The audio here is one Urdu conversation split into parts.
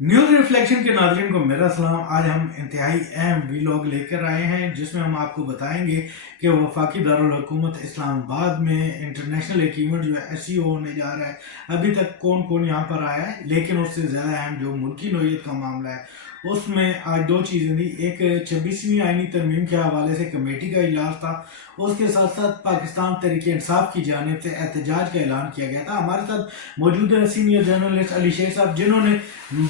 نیوز ریفلیکشن کے ناظرین کو میرا سلام۔ آج ہم انتہائی اہم ویلاگ لے کر آئے ہیں جس میں ہم آپ کو بتائیں گے کہ وفاقی دارالحکومت اسلام آباد میں انٹرنیشنل ایک ایونٹ جو ہے ایس ای او ہونے جا رہا ہے۔ ابھی تک کون کون یہاں پر آیا ہے، لیکن اس سے زیادہ اہم جو ملکی نوعیت کا معاملہ ہے اس میں آج دو چیزیں تھیں۔ ایک 26ویں آئینی ترمیم کے حوالے سے کمیٹی کا اجلاس تھا، اس کے ساتھ ساتھ پاکستان تحریک انصاف کی جانب سے احتجاج کا اعلان کیا گیا تھا۔ ہمارے ساتھ موجود ہے سینئر جرنلسٹ علی شیخ صاحب، جنہوں نے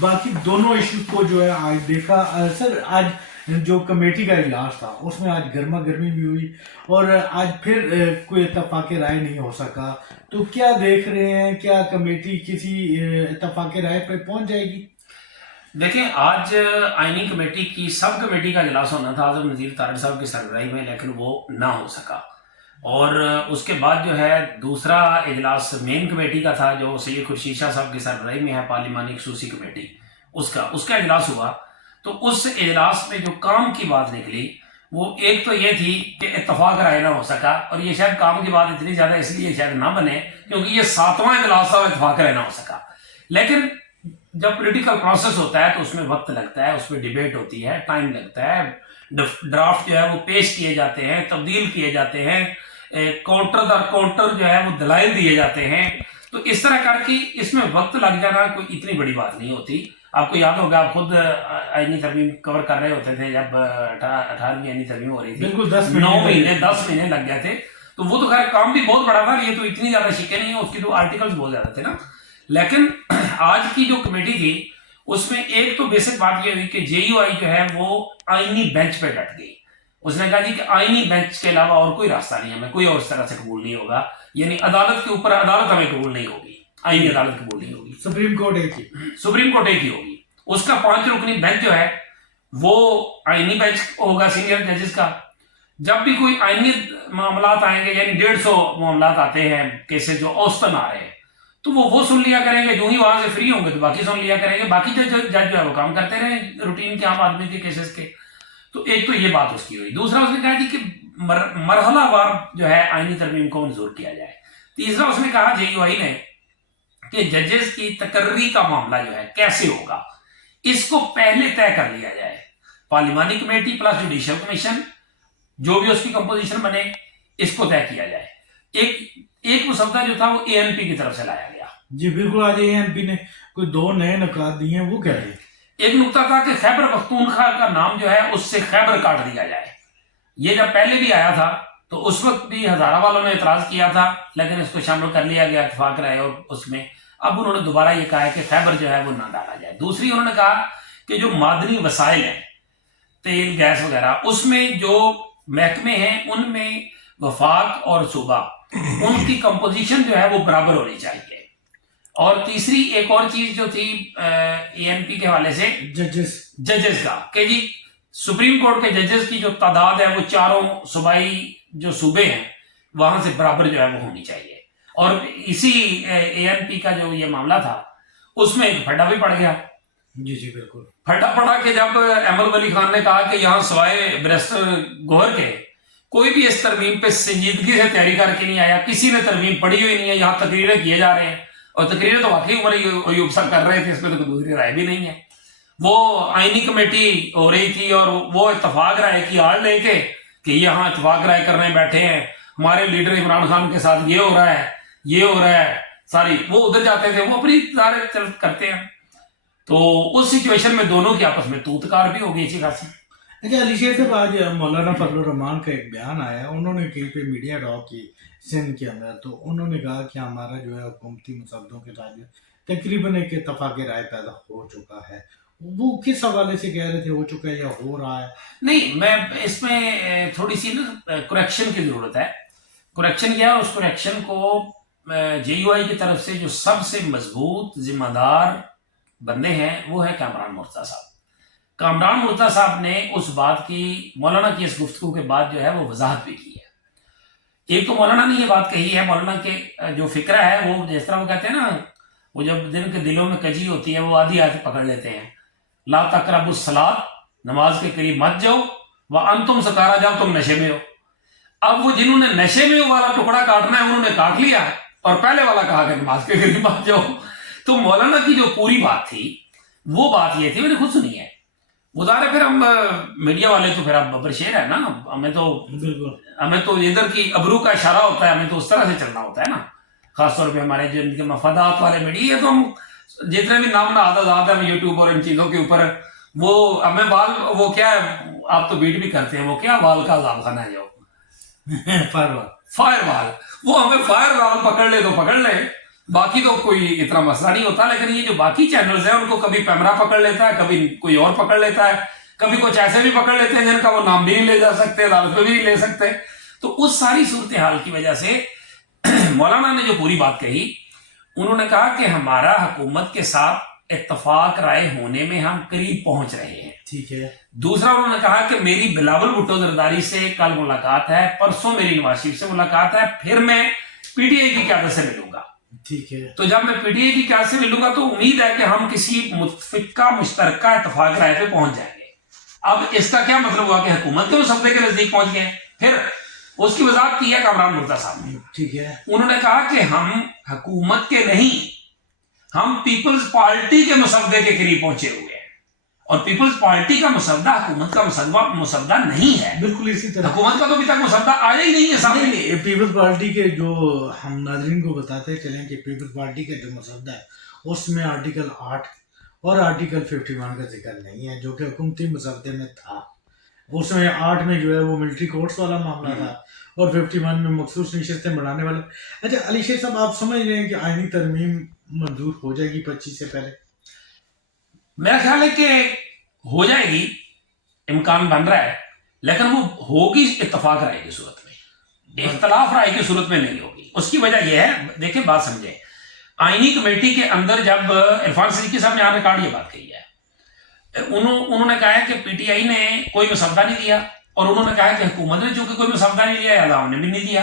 باقی دونوں ایشوز کو جو ہے آج دیکھا۔ سر، آج جو کمیٹی کا اجلاس تھا اس میں آج گرما گرمی بھی ہوئی اور آج پھر کوئی اتفاق رائے نہیں ہو سکا، تو کیا دیکھ رہے ہیں، کیا کمیٹی کسی اتفاق رائے پہ پہنچ جائے گی؟ دیکھیں، آج آئینی کمیٹی کی سب کمیٹی کا اجلاس ہونا تھا اعظم نذیر طارق صاحب کی سربراہی میں، لیکن وہ نہ ہو سکا۔ اور اس کے بعد جو ہے دوسرا اجلاس مین کمیٹی کا تھا جو سید خورشید شاہ صاحب کی سربراہی میں ہے، پارلیمانی خصوصی کمیٹی، اس کا اجلاس ہوا۔ تو اس اجلاس میں جو کام کی بات نکلی وہ ایک تو یہ تھی کہ اتفاق رائے نہ ہو سکا، اور یہ شاید کام کی بات اتنی زیادہ اس لیے شاید نہ بنے کیونکہ یہ 7واں اجلاس تھا اور اتفاق رائے نہ ہو سکا۔ لیکن جب پولیٹیکل پروسیس ہوتا ہے تو اس میں وقت لگتا ہے، اس میں ڈیبیٹ ہوتی ہے، ٹائم لگتا ہے، ڈرافٹ جو ہے وہ پیش کیے جاتے ہیں، تبدیل کیے جاتے ہیں، کاؤنٹر در کاؤنٹر جو ہے وہ دلائل دیے جاتے ہیں۔ تو اس طرح کر کے اس میں وقت لگ جانا کوئی اتنی بڑی بات نہیں ہوتی۔ آپ کو یاد ہوگا، آپ خود آئینی ترمیم کور کر رہے ہوتے تھے جب 18ویں آئینی ترمیم ہو رہی تھی، بالکل 9 مہینے 10 مہینے لگ گئے تھے۔ تو وہ تو خیر کام بھی بہت بڑا تھا، یہ تو اتنی زیادہ شکیں نہیں ہیں، اس کی تو آرٹیکلز بہت زیادہ تھے نا۔ لیکن آج کی جو کمیٹی تھی اس میں ایک تو بیسک بات یہ ہوئی کہ جے یو آئی جو ہے وہ آئینی بینچ پہ ڈٹ گئی۔ اس نے کہا جی کہ آئینی بینچ کے علاوہ اور کوئی راستہ نہیں، ہمیں کوئی اور اس طرح سے قبول نہیں ہوگا، یعنی عدالت کے اوپر عدالت ہمیں قبول نہیں ہوگی، آئینی عدالت قبول نہیں ہوگی، سپریم کورٹ ایک ہی سپریم کورٹ ایک ہی ہوگی۔ اس کا 5 رکنی بینچ جو ہے وہ آئینی بینچ ہوگا سینئر ججز کا۔ جب بھی کوئی آئینی معاملات آئیں گے، یعنی 150 معاملات آتے ہیں کیسز جو اوسطن آ رہے ہیں، تو وہ سن لیا کریں گے، جو ہی وہاں سے فری ہوں گے تو باقی سن لیا کریں گے، باقی جج جو ہے وہ کام کرتے رہیں روٹین کے عام آدمی کے کیسز کے۔ تو ایک تو یہ بات اس کی ہوئی۔ دوسرا اس نے کہا جی کہ مرحلہ وار جو ہے آئینی ترمیم کو منظور کیا جائے۔ تیسرا اس نے کہا جے یو آئی نے کہ ججز کی تقرری کا معاملہ جو ہے کیسے ہوگا، اس کو پہلے طے کر لیا جائے، پارلیمانی کمیٹی پلس جوڈیشل کمیشن جو بھی اس کی کمپوزیشن بنے، اس کو طے کیا جائے۔ ایک مسودہ جو تھا وہ اے این پی کی طرف سے لایا گیا۔ جی بالکل، آج اے این پی نے کوئی 2 نئے نکات دیے ہیں، وہ کیا ہے؟ ایک نقطہ تھا کہ خیبر پختونخوا کا نام جو ہے اس سے خیبر کاٹ دیا جائے۔ یہ جب پہلے بھی آیا تھا تو اس وقت بھی ہزارہ والوں نے اعتراض کیا تھا، لیکن اس کو شامل کر لیا گیا اتفاق رائے، اور اس میں اب انہوں نے دوبارہ یہ کہا ہے کہ خیبر جو ہے وہ نہ ڈالا جائے۔ دوسری انہوں نے کہا کہ جو معدنی وسائل ہیں، تیل گیس وغیرہ، اس میں جو محکمے ہیں ان میں وفاق اور صوبہ، ان کی کمپوزیشن جو ہے وہ برابر ہونی چاہیے۔ اور تیسری ایک اور چیز جو تھی اے این پی کے حوالے سے ججز کا، کہ جی سپریم کورٹ کے ججز کی جو تعداد ہے وہ چاروں صوبائی جو صوبے ہیں وہاں سے برابر جو ہے وہ ہونی چاہیے۔ اور اسی اے این پی کا جو یہ معاملہ تھا اس میں ایک پھڈا بھی پڑ گیا۔ جی بالکل، پھڈا پڑا کہ جب احمد ولی خان نے کہا کہ یہاں سوائے بیرسٹر گوہر کے کوئی بھی اس ترمیم پہ سنجیدگی سے تیاری کر کے نہیں آیا، کسی نے ترمیم پڑھی ہوئی نہیں ہے، یہاں تقریریں کیے جا رہے ہیں، اور تقریریں تو واقعی عمر ایوب صاحب کر رہے تھے، اس میں تو کوئی دوسری رائے بھی نہیں ہے۔ وہ آئینی کمیٹی ہو رہی تھی اور وہ اتفاق رائے کی آڑ لے کے کہ یہاں اتفاق رائے کرنے بیٹھے ہیں، ہمارے لیڈر عمران خان کے ساتھ یہ ہو رہا ہے، یہ ہو رہا ہے، ساری وہ ادھر جاتے تھے، وہ اپنی ظاہر کرتے ہیں۔ تو اس سچویشن میں دونوں کی آپس میں توتکار بھی ہو گئی اچھی خاصی۔ اچھا علی شیخ صاحب، آج مولانا فضل الرحمان کا ایک بیان آیا، انہوں نے کہیں پہ میڈیا ڈاک کی سندھ کے اندر، تو انہوں نے کہا کہ ہمارا جو ہے حکومتی مسودوں کے ساتھ تقریباً ایک اتفاق رائے پیدا ہو چکا ہے۔ وہ کس حوالے سے کہہ رہے تھے ہو چکا ہے یا ہو رہا ہے؟ نہیں، میں اس میں تھوڑی سی نا کریکشن کی ضرورت ہے۔ کریکشن کیا ہے؟ اس کریکشن کو جے یو آئی کی طرف سے جو سب سے مضبوط ذمہ دار بندے ہیں وہ ہے کامران مرتضیٰ صاحب۔ کامران مرتضیٰ صاحب نے اس بات کی، مولانا کی اس گفتگو کے بعد جو ہے وہ وضاحت بھی کی ہے۔ ایک تو مولانا نے یہ بات کہی ہے، مولانا کے جو فکرہ ہے وہ جس طرح وہ کہتے ہیں نا، وہ جب دن کے دلوں میں کجی ہوتی ہے وہ آدھی آدھی پکڑ لیتے ہیں، لا تقربوا الصلاۃ، نماز کے قریب مت جاؤ، وانتم سکارا، جاؤ تم نشے میں ہو۔ اب وہ جنہوں نے نشے میں والا ٹکڑا کاٹنا ہے انہوں نے کاٹ لیا ہے، اور پہلے والا کہا کہ نماز کے قریب مت جاؤ۔ تو مولانا کی جو پوری بات تھی وہ بات یہ تھی، میں نے خود سنی ہے. وہ ظاہر ہے پھر ہم میڈیا والے تو پھر اب ببر شیر ہے نا، ہمیں تو ادھر کی ابرو کا اشارہ ہوتا ہے، ہمیں تو اس طرح سے چلنا ہوتا ہے نا. خاص طور پہ ہمارے جو ان کے مفادات والے میڈیا، یہ تو ہم جتنے بھی نام آزاد ہیں یوٹیوب اور ان چیزوں کے اوپر، وہ ہمیں وہ کیا ہے، آپ تو بیٹ بھی کرتے ہیں، وہ کیا وال کا عذاب خانہ ہے جو فائر وال، وہ ہمیں فائر وال پکڑ لے تو پکڑ لے، باقی تو کوئی اتنا مسئلہ نہیں ہوتا. لیکن یہ جو باقی چینلز ہیں ان کو کبھی پیمرا پکڑ لیتا ہے، کبھی کوئی اور پکڑ لیتا ہے، کبھی کچھ ایسے بھی پکڑ لیتے ہیں جن کا وہ نام بھی نہیں لے جا سکتے، عدالت میں بھی نہیں لے سکتے. تو اس ساری صورتحال کی وجہ سے مولانا نے جو پوری بات کہی، انہوں نے کہا کہ ہمارا حکومت کے ساتھ اتفاق رائے ہونے میں ہم قریب پہنچ رہے ہیں. ٹھیک ہے. دوسرا انہوں نے کہا کہ میری بلاول بھٹو زرداری سے کل ملاقات ہے، پرسوں میری نواز شریف سے ملاقات ہے، پھر میں پی ٹی آئی کی قیادت سے ملوں گا. ٹھیک ہے. تو جب میں پی ٹی آئی کی قیادت سے ملوں گا تو امید ہے کہ ہم کسی متفقہ مشترکہ اتفاق رائے پہ پہنچ جائیں گے. اب اس کا کیا مطلب ہوا کہ حکومت کے مسودے کے نزدیک پہنچ گئے. پھر اس کی وضاحت کی ہے کامران مرتضیٰ صاحب نے. ٹھیک ہے. انہوں نے کہا کہ ہم حکومت کے نہیں، ہم پیپلز پارٹی کے مسودے کے قریب پہنچے ہوئے ہیں، اور پیپلز پارٹی کا مسودہ حکومت کا مسودہ نہیں ہے. بالکل اسی طرح حکومت کا تو ابھی تک مسودہ آیا ہی نہیں ہے سامنے. پیپلز پارٹی کے جو ہم ناظرین کو بتاتے چلیں کہ پیپلز پارٹی کا جو مسودہ ہے اس میں آرٹیکل 8 اور آرٹیکل 51 کا ذکر نہیں ہے، جو کہ حکومتی مسودے میں تھا. اس میں 8 میں جو ہے وہ ملٹری کورٹس والا معاملہ تھا، اور 51 میں مخصوص نشستیں بڑھانے والا. اچھا علی شیر صاحب، آپ سمجھ رہے ہیں کہ آئینی ترمیم منظور ہو جائے گی 25 سے پہلے؟ میرا خیال ہے کہ ہو جائے گی، امکان بن رہا ہے، لیکن وہ ہوگی اتفاق رائے کی صورت میں، اختلاف رائے کی صورت میں نہیں ہوگی. اس کی وجہ یہ ہے، دیکھیں بات سمجھیں، آئینی کمیٹی کے اندر جب عرفان صدیقی صاحب نے آن ریکارڈ یہ بات کہی ہے، انہوں نے کہا ہے کہ پی ٹی آئی نے کوئی مسودہ نہیں دیا، اور انہوں نے کہا ہے کہ حکومت نے چونکہ کوئی مسودہ نہیں لیا، عوام نے بھی نہیں دیا.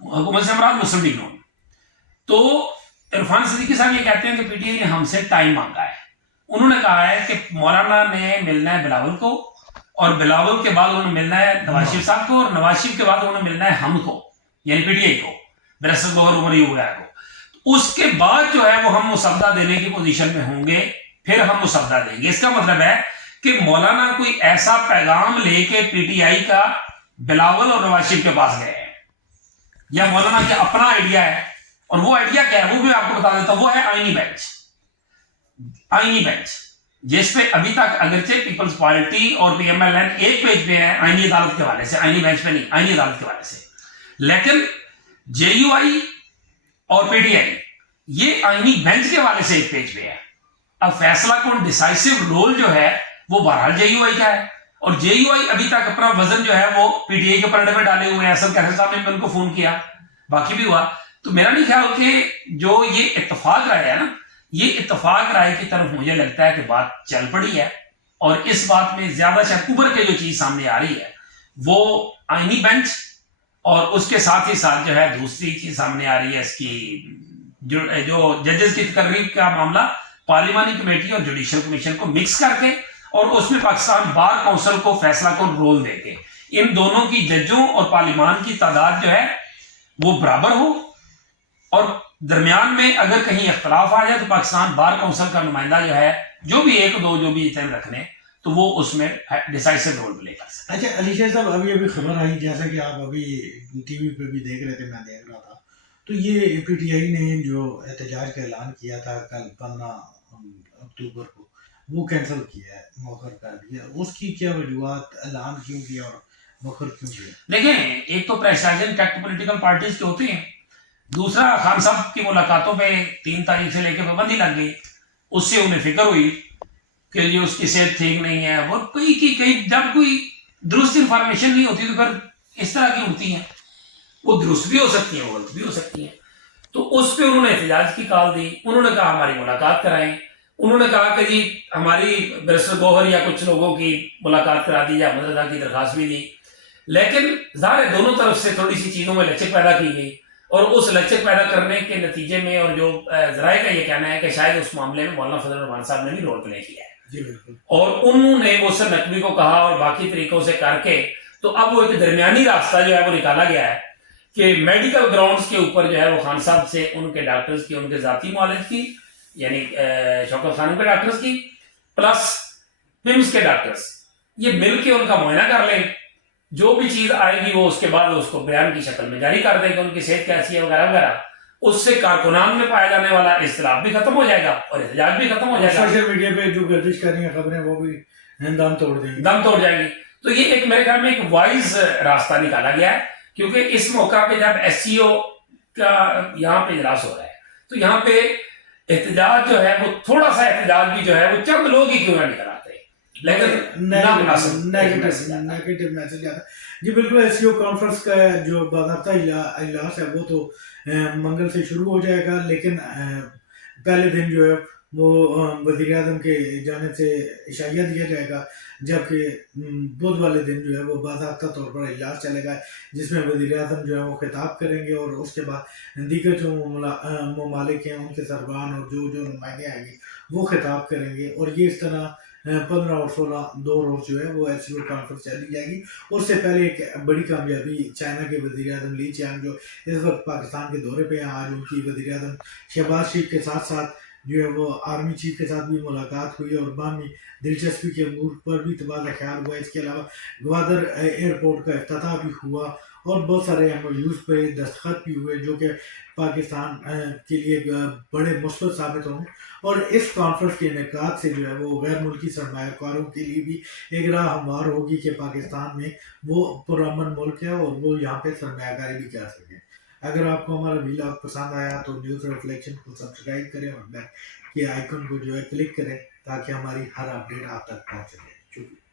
حکومت سے مراد مسلم لیگ نے. تو عرفان صدیقی صاحب یہ کہتے ہیں کہ پی ٹی آئی نے ہم سے ٹائم مانگا ہے. انہوں نے کہا ہے کہ مولانا نے ملنا ہے بلاول کو، اور بلاول کے بعد انہوں نے ملنا ہے نواز شریف صاحب کو، اور نواز شریف کے بعد انہوں نے ملنا ہے ہم کو، یعنی پی ٹی آئی کو، برسل گوہر عمر ایوب وغیرہ کو. اس کے بعد جو ہے وہ ہم مسودہ دینے کی پوزیشن میں ہوں گے، پھر ہم مسودہ دیں گے. اس کا مطلب ہے کہ مولانا کوئی ایسا پیغام لے کے پی ٹی آئی کا بلاول اور نواز شریف کے پاس گئے ہیں، یا مولانا کا اپنا آئیڈیا ہے. اور وہ آئیڈیا کیا ہے وہ بھی آپ کو بتا دیتا ہوں. وہ ہے آئینی بینچ. آئینی بینچ جس پہ ابھی تک اگرچہ پیپلز پارٹی اور پی ایم ایل این ایک پیج پہ ہے آئینی عدالت کے حوالے سے، آئینی بینچ پہ نہیں، آئینی عدالت کے حوالے سے، لیکن جے یو آئی اور پی ٹی آئی یہ آئینی بینچ کے حوالے سے ایک پیج پہ ہے. اب فیصلہ کون، ڈیسائسو رول جو ہے وہ بہرحال جے یو آئی کا ہے، اور جے یو آئی ابھی تک اپنا وزن جو ہے وہ پی ٹی آئی کے پلڑے میں ڈالے ہوئے ہیں. اصل کیسر صاحب نے ان کو فون کیا، باقی بھی ہوا. تو میرا نہیں خیال کہ جو یہ اتفاق رائے ہے نا، یہ اتفاق رائے کی طرف مجھے لگتا ہے کہ بات چل پڑی ہے. اور اس بات میں زیادہ شاید ابھر کے جو چیز سامنے آ رہی ہے وہ آئینی بینچ، اور اس کے ساتھ ہی ساتھ جو ہے دوسری چیز سامنے آ رہی ہے اس کی جو ججز کی تقرری کا معاملہ، پارلیمانی کمیٹی اور جوڈیشل کمیشن کو مکس کر کے، اور اس میں پاکستان بار کونسل کو فیصلہ کن رول دے کے ان دونوں کی ججوں اور پارلیمان کی تعداد جو ہے وہ برابر ہو، اور درمیان میں اگر کہیں اختلاف آ جائے تو پاکستان بار کونسل کا نمائندہ جو ہے، جو بھی ایک دو جو بھی ٹائم رکھنے، تو وہ اس میں ڈیسائسو رول پلے کر سکتے. اچھا علی شیر صاحب، ابھی خبر آئی، جیسا کہ آپ ابھی ٹی وی پہ بھی دیکھ رہے تھے، میں دیکھ رہا تھا، تو یہ پی ٹی آئی نے جو احتجاج کا اعلان کیا تھا کل 15 اکتوبر کو، وہ کینسل کیا ہے، مؤخر کر دیا. اس کی کیا وجوہات، اعلان کیوں کیا اور مؤخر کیوں کیا؟ دیکھیں، ایک تو پریشائزنگ ٹیکٹ پولیٹیکل پارٹیز کے ہوتے ہیں، دوسرا خان صاحب کی ملاقاتوں پہ 3 تاریخ سے لے کے پابندی لگ گئی. اس سے انہیں فکر ہوئی کہ یہ اس کی صحت ٹھیک نہیں ہے، اور کئی جب کوئی درست انفارمیشن نہیں ہوتی تو پھر اس طرح کی ہوتی ہیں، وہ درست بھی ہو سکتی ہیں، غلط بھی ہو سکتی ہیں. تو اس پہ انہوں نے احتجاج کی کال دی. انہوں نے کہا ہماری ملاقات کرائیں. انہوں نے کہا کہ جی ہماری برسل گوہر یا کچھ لوگوں کی ملاقات کرا دی، یا احمد رضا کی درخواست بھی دی. لیکن ظاہر ہے دونوں طرف سے تھوڑی سی چیزوں میں لچک پیدا کی گئی، اور اس لچک پیدا کرنے کے نتیجے میں، اور جو ذرائع کا یہ کہنا ہے کہ شاید اس معاملے میں مولانا فضل الرحمان صاحب نے بھی رول پلے کیا ہے. جی بالکل. اور انہوں نے وہ سر نقوی کو کہا اور باقی طریقوں سے کر کے، تو اب وہ ایک درمیانی راستہ جو ہے وہ نکالا گیا ہے کہ میڈیکل گراؤنڈز کے اوپر جو ہے وہ خان صاحب سے ان کے ڈاکٹرز کی، ان کے ذاتی معالج کی، یعنی شوکت خانم کے ڈاکٹرز کی پلس پمس کے ڈاکٹرز، یہ مل کے ان کا معائنہ کر لیں، جو بھی چیز آئے گی وہ اس کے بعد اس کو بیان کی شکل میں جاری کر دیں کہ ان کی صحت کیسی ہے وغیرہ وغیرہ. اس سے کارکنان میں پایا جانے والا اختلاف بھی ختم ہو جائے گا اور احتجاج بھی ختم ہو جائے گا. سوشل میڈیا پہ جو گردش کر رہی ہیں خبریں وہ بھی دم توڑ دیں گی، دم توڑ جائے گی. تو یہ ایک میرے خیال میں ایک وائز راستہ نکالا گیا ہے، کیونکہ اس موقع پہ جب ایس سی او کا یہاں پہ اجلاس ہو رہا ہے تو یہاں پہ احتجاج جو ہے وہ تھوڑا سا احتجاج بھی جو ہے وہ چند لوگ ہی کیوں نہ نکل آتے ہیں، لیکن نیگیٹو میسج آتا ہے. جی بالکل، ایس سی او کانفرنس کا جو باضابطہ اجلاس ہے وہ تو منگل سے شروع ہو جائے گا، لیکن پہلے دن جو ہے وہ وزیر اعظم کے جانب سے اشاریہ دیا جائے گا، جبکہ بدھ والے دن جو ہے وہ باضابطہ طور پر اجلاس چلے گا جس میں وزیر اعظم جو ہے وہ خطاب کریں گے اور اس کے بعد دیگر جو ممالک ہیں ان کے سربراہ اور جو نمائندے آئیں گے وہ خطاب کریں گے. اور یہ اس طرح 15 اور 16 2 روز جو ہے وہ ایس سی او کانفرنس چلی جائے گی. اس سے پہلے ایک بڑی کامیابی چائنا کے وزیر اعظم لی چیانگ جو اس وقت پاکستان کے دورے پہ ہیں، آج ان کی وزیر اعظم شہباز شریف کے ساتھ ساتھ جو ہے وہ آرمی چیف کے ساتھ بھی ملاقات ہوئی اور باہمی دلچسپی کے امور پر بھی تبادلہ خیال ہوا. اس کے علاوہ گوادر ایئرپورٹ کا افتتاح بھی ہوا اور بہت سارے ایم او یوز پہ دستخط بھی ہوئے جو کہ پاکستان کے لیے بڑے مثبت ثابت ہوں گے. اور اس کانفرنس کے انعقاد سے جو ہے وہ غیر ملکی سرمایہ کاروں کے لیے بھی ایک راہ ہموار ہوگی کہ پاکستان میں وہ پرامن ملک ہے اور وہ یہاں پہ سرمایہ کاری بھی کر سکیں. اگر آپ کو ہمارا ویلاگ پسند آیا تو نیوز ریفلیکشن کو سبسکرائب کریں اور بیل کے آئیکن کو جو ہے کلک کریں تاکہ ہماری ہر اپڈیٹ آپ تک پہنچ سکے. شکریہ.